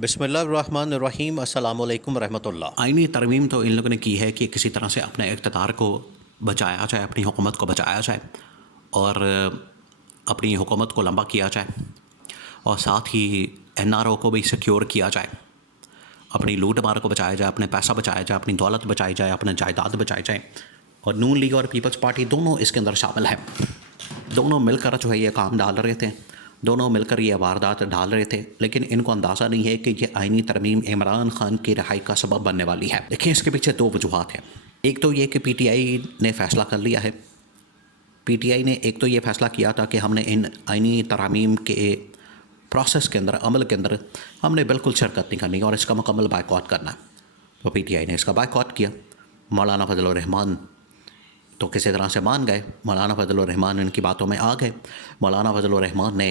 बिस्मिल्लाहिर्रहमानिर्रहीम अस्सलामु अलैकुम रहमतुल्लाह। आइनी तरमीम तो इन लोगों ने की है कि किसी तरह से अपने इक़्तिदार को बचाया जाए, अपनी हुकूमत को बचाया जाए और अपनी हुकूमत को लंबा किया जाए और साथ ही एनआरओ को भी सिक्योर किया जाए, अपनी लूट मार को बचाया जाए, अपने पैसा बचाया जाए, अपनी दौलत बचाई जाए, अपने जायदाद बचाई जाए। और नून लीग और पीपल्स पार्टी दोनों इसके अंदर शामिल है। दोनों मिलकर जो है ये काम डाल रहे थे, दोनों मिलकर ये वारदात डाल रहे थे, लेकिन इनको अंदाज़ा नहीं है कि ये आइनी तरमीम इमरान खान की रिहाई का सबब बनने वाली है। देखिए, इसके पीछे दो वजूहात हैं। एक तो ये कि पीटीआई ने फ़ैसला कर लिया है। पीटीआई ने एक तो ये फ़ैसला किया था कि हमने इन आइनी तरमीम के प्रोसेस के अंदर, अमल के अंदर हमने बिल्कुल शिरकत नहीं करनी और इसका मुकम्मल बायकॉट करना है। तो पीटीआई ने इसका बायकॉट किया। मौलाना फजल रहमान तो किसी तरह से मान गए, मौलाना फजल रहमान इनकी बातों में आ गए। मौलाना फजल रहमान ने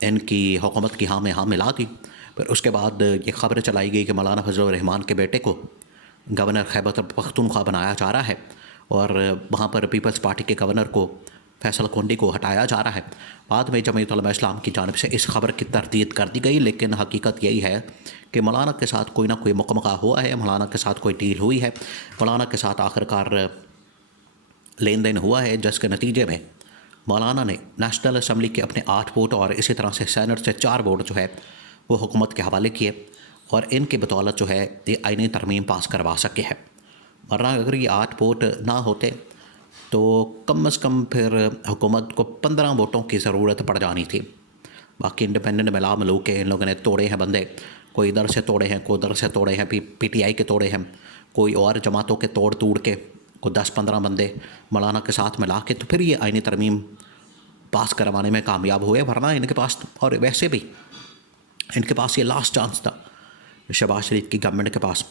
इनकी हुकूमत की हाँ में हाँ मिला दी। फिर उसके बाद ये खबर चलाई गई कि मौलाना फजल रहमान के बेटे को गवर्नर खैबर पख्तूनख्वा बनाया जा रहा है और वहाँ पर पीपल्स पार्टी के गवर्नर को फैसल कोंडी को हटाया जा रहा है। बाद में जमीयत उलमा इस्लाम की जानिब से इस खबर की तरदीद कर दी गई, लेकिन हकीकत यही है कि मौलाना के साथ कोई ना कोई मुकमका हुआ है, मौलाना के साथ कोई डील हुई है, मौलाना के साथ आखिरकार लेन देन हुआ है, जिसके नतीजे में मौलाना ने नेशनल असम्बली के अपने 8 वोट और इसी तरह से सैनेट से 4 वोट जो है वो हुकूमत के हवाले किए और इनकी बदौलत जो है ये आइनी तरमीम पास करवा सके है। वरना अगर ये 8 वोट ना होते तो कम अज़ कम फिर हुकूमत को 15 वोटों की ज़रूरत पड़ जानी थी। बाकी इंडिपेंडेंट मिला मिलू के इन लोगों ने तोड़े हैं बंदे, कोई इधर से तोड़े हैं, कोई उधर से तोड़े हैं, पीटीआई के तोड़े हैं, कोई और जमातों के तोड़ तोड़ के को 10-15 बंदे मौलाना के साथ मिला के तो फिर ये आइनी तरमीम पास करवाने में कामयाब हुए। वरना इनके पास, और वैसे भी इनके पास ये लास्ट चांस था शहबाज शरीफ की गवर्नमेंट के पास,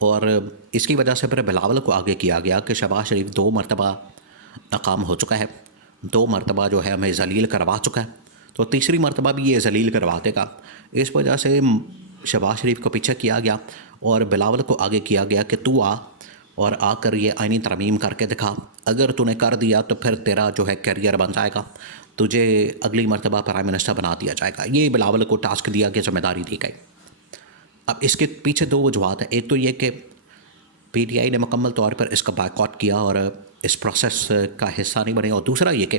और इसकी वजह से फिर बिलावल को आगे किया गया कि शहबाज शरीफ 2 मरतबा नाकाम हो चुका है, 2 मरतबा जो है हमें जलील करवा चुका है, तो तीसरी मरतबा भी ये जलील करवा देगा। इस वजह से शहबाज शरीफ को पीछे किया गया और बिलावल को आगे किया गया कि तू आ और आकर ये आइनी तरमीम करके दिखा। अगर तूने कर दिया तो फिर तेरा जो है करियर बन जाएगा, तुझे अगली मरतबा प्राइम मिनिस्टर बना दिया जाएगा। ये बिलावल को टास्क दिया गया, जिम्मेदारी दी गई। अब इसके पीछे 2 वजूहत हैं। एक तो ये कि पीटीआई ने मुकम्मल तौर पर इसका बायकॉट किया और इस प्रोसेस का हिस्सा नहीं बने, और दूसरा ये कि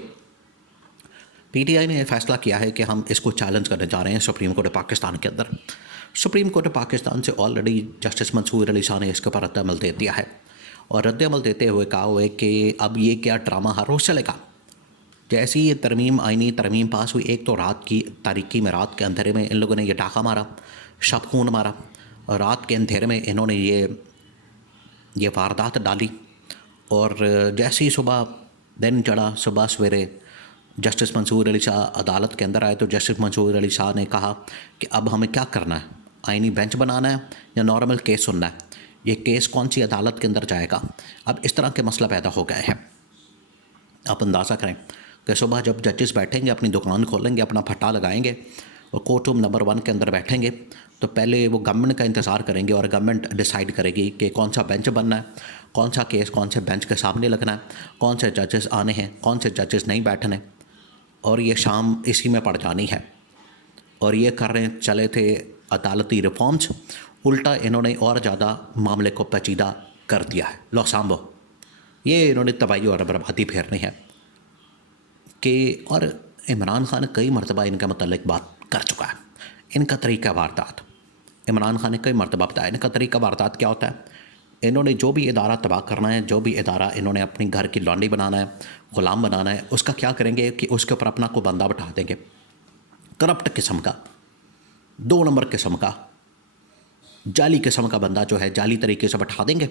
पीटीआई ने फैसला किया है कि हम इसको चैलेंज करने जा रहे हैं सुप्रीम कोर्ट पाकिस्तान के अंदर। सुप्रीम कोर्ट पाकिस्तान से ऑलरेडी जस्टिस मंसूर अली शाह ने इसके ऊपर रद्द-ए-अमल दे दिया है और रद्द-ए-अमल देते हुए कहा हुआ है कि अब ये क्या ड्रामा हर रोज़ चलेगा। जैसे ही ये तरमीम, आइनी तरमीम पास हुई, एक तो रात की तारीकी में, रात के अंधेरे में इन लोगों ने ये डाका मारा, शब खून मारा, और रात के अंधेरे में इन्होंने ये वारदात डाली। और जैसे ही सुबह दिन चढ़ा, सुबह सवेरे जस्टिस मंसूर अली शाह अदालत के अंदर आए तो जस्टिस मंसूर अली शाह ने कहा कि अब हमें क्या करना है, आइनी बेंच बनाना है या नॉर्मल केस सुनना है, ये केस कौन सी अदालत के अंदर जाएगा। अब इस तरह के मसला पैदा हो गए हैं। आप अंदाज़ा करें कि सुबह जब जजेस बैठेंगे, अपनी दुकान खोलेंगे, अपना फट्टा लगाएंगे और कोर्ट रूम नंबर 1 के अंदर बैठेंगे, तो पहले वो गवर्नमेंट का इंतज़ार करेंगे और गवर्नमेंट डिसाइड करेगी कि कौन सा बेंच बनना है, कौन सा केस कौन से बेंच के सामने लगना है, कौन से जजेस आने हैं, कौन से जजेस नहीं बैठने, और ये शाम इसी में पड़ जानी है। और ये कर रहे चले थे अदालती रिफॉर्म्स, उल्टा इन्होंने और ज़्यादा मामले को पेचीदा कर दिया है। लो सांभो, ये इन्होंने तबाही और बर्बादी फेरनी है कि, और इमरान खान कई मरतबा इनका मतलब बात कर चुका है। इनका तरीका वारदात, इमरान खान ने कई मरतबा बताया इनका तरीका वारदात क्या होता है। इन्होंने जो भी इदारा तबाह करना है, जो भी इदारा इन्होंने अपनी घर की लॉन्डी बनाना है, ग़ुलाम बनाना है, उसका क्या करेंगे कि उसके ऊपर अपना को बंदा बैठा देंगे, करप्ट किस्म का, 2 नंबर किस्म का, जाली किस्म का बंदा जो है जाली तरीके से बैठा देंगे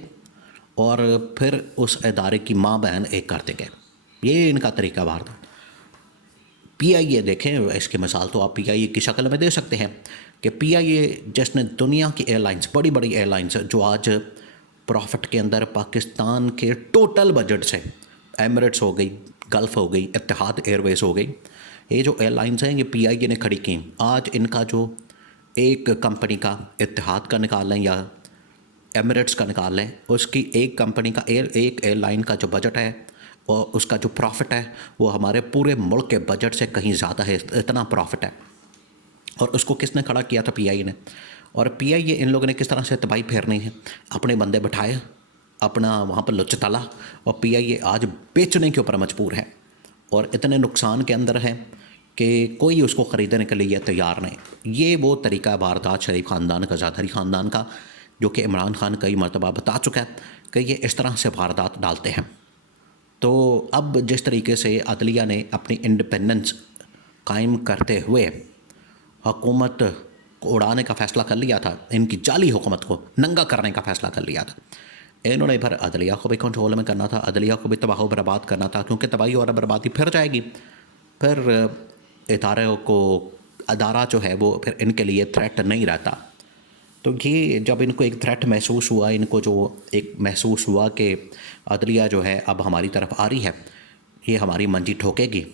और फिर उस इदारे की माँ बहन एक कर देंगे। ये इनका तरीका वारदात। पीआईए देखें, इसकी मिसाल तो आप पीआईए की शक्ल में दे सकते हैं कि पीआईए जिसने दुनिया की एयरलाइंस, बड़ी बड़ी एयरलाइंस जो आज प्रॉफिट के अंदर पाकिस्तान के टोटल बजट से, एमिरेट्स हो गई, गल्फ़ हो गई, इत्तेहाद एयरवेज़ हो गई, ये जो एयरलाइंस हैं ये पीआईए ने खड़ी की। आज इनका जो एक कंपनी का, इत्तेहाद का निकाल लें या एमिरेट्स का निकाल लें, उसकी एक कंपनी का एक एयरलाइन का जो बजट है और उसका जो प्रॉफिट है वो हमारे पूरे मुल्क के बजट से कहीं ज़्यादा है। इतना प्रॉफिट है। और उसको किसने खड़ा किया था? पीआई ने। और PIA इन लोगों ने किस तरह से तबाही फेरनी है, अपने बंदे बिठाए, अपना वहाँ पर लुच्च तला, और PIA आज बेचने के ऊपर मजबूर है और इतने नुकसान के अंदर है कि कोई उसको ख़रीदने के लिए तैयार नहीं। ये वो तरीका है वारदात शरीफ ख़ानदान का, ज़ादरी ख़ानदान का, जो कि इमरान खान कई मरतबा बता चुका है कि ये इस तरह से वारदात डालते हैं। तो अब जिस तरीके से अदलिया ने अपनी इंडिपेंडेंस कायम करते हुए हुकूमत को उड़ाने का फ़ैसला कर लिया था, इनकी जाली हुकूमत को नंगा करने का फ़ैसला कर लिया था, इन्होंने फिर अदलिया को भी कंट्रोल में करना था, अदलिया को भी तबाह बर्बाद करना था, क्योंकि तबाही और बर्बादी फिर जाएगी, फिर अदारा जो है वो फिर इनके लिए थ्रेट नहीं रहता। तो ये जब इनको एक थ्रेट महसूस हुआ, इनको जो एक महसूस हुआ कि अदलिया जो है अब हमारी तरफ आ रही है, ये हमारी मंजी ठोकेगी,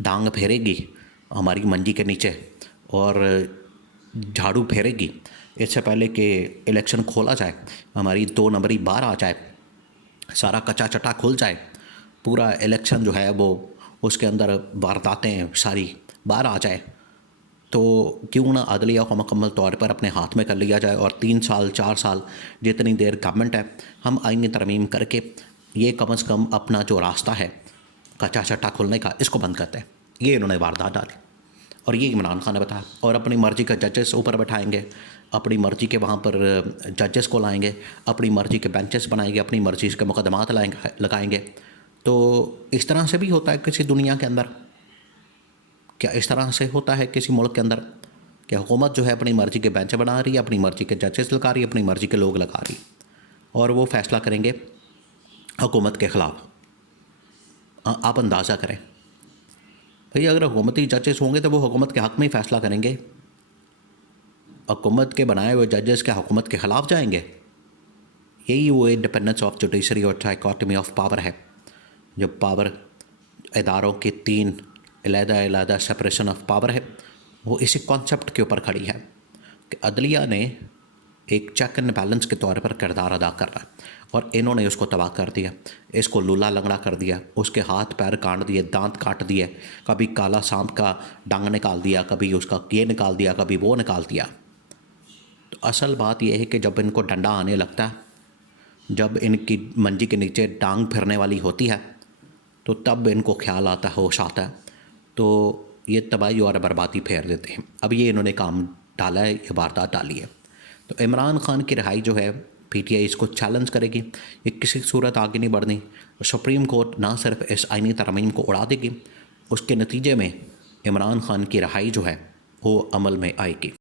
डांग फेरेगी हमारी मंजी के नीचे और झाड़ू फेरेगी, इससे पहले कि इलेक्शन खोला जाए, हमारी 2 नंबरी बाहर आ जाए, सारा कच्चा चटा खुल जाए, पूरा इलेक्शन जो है वो उसके अंदर वारदातें सारी बाहर आ जाए, तो क्यों ना अदलिया को मुकम्मल तौर पर अपने हाथ में कर लिया जाए और 3 साल 4 साल जितनी देर गवर्नमेंट है, हम आईनी तरमीम करके ये कम से कम अपना जो रास्ता है कच्चा चट्टा खुलने का, इसको बंद करते हैं। ये इन्होंने वारदात डाली और ये इमरान खान ने बताया, और अपनी मर्ज़ी का जजेस ऊपर बैठाएंगे, अपनी मर्ज़ी के वहाँ पर जजेस को लाएंगे, अपनी मर्ज़ी के बेंचेस बनाएंगे, अपनी मर्ज़ी के मुकदमात लगाएंगे। तो इस तरह से भी होता है किसी दुनिया के अंदर? क्या इस तरह से होता है किसी मुल्क के अंदर कि हुकूमत जो है अपनी मर्ज़ी के बेंच बना रही है, अपनी मर्ज़ी के जजेस लगा रही है, अपनी मर्ज़ी के लोग लगा रही है और वो फ़ैसला करेंगे हुकूमत के ख़िलाफ़? आप अंदाज़ा करें भई, अगर हुकूमती जजेस होंगे तो वो हुकूमत के हक़ में ही फ़ैसला करेंगे, हुकूमत के बनाए हुए जजेस क्या हुकूमत के ख़िलाफ़ जाएंगे? यही वो इंडिपेंडेंस ऑफ जुडिशरी और डाइकोटमी ऑफ पावर है, जब पावर इदारों के 3 अलग-अलग सेपरेशन ऑफ पावर है, वो इसी कॉन्सेप्ट के ऊपर खड़ी है कि अदलिया ने एक चेक एंड बैलेंस के तौर पर किरदार अदा कर रहा है और इन्होंने उसको तबाह कर दिया, इसको लूला लंगड़ा कर दिया, उसके हाथ पैर काट दिए, दांत काट दिए, कभी काला सांप का डंग निकाल दिया, कभी उसका ये निकाल दिया, कभी वो निकाल दिया। तो असल बात यह है कि जब इनको डंडा आने लगता है, जब इनकी मंजी के नीचे टांग फिरने वाली होती है, तो तब इनको ख्याल आता है, होश आता है, तो ये तबाही और बर्बादी फेर देते हैं। अब ये इन्होंने काम डाला है, ये वारदात डाली है। तो इमरान खान की रिहाई जो है PTI इसको चैलेंज करेगी, ये किसी सूरत आगे नहीं बढ़नी। सुप्रीम कोर्ट ना सिर्फ इस आईनी तरमीम को उड़ा देगी, उसके नतीजे में इमरान खान की रिहाई जो है वो अमल में आएगी।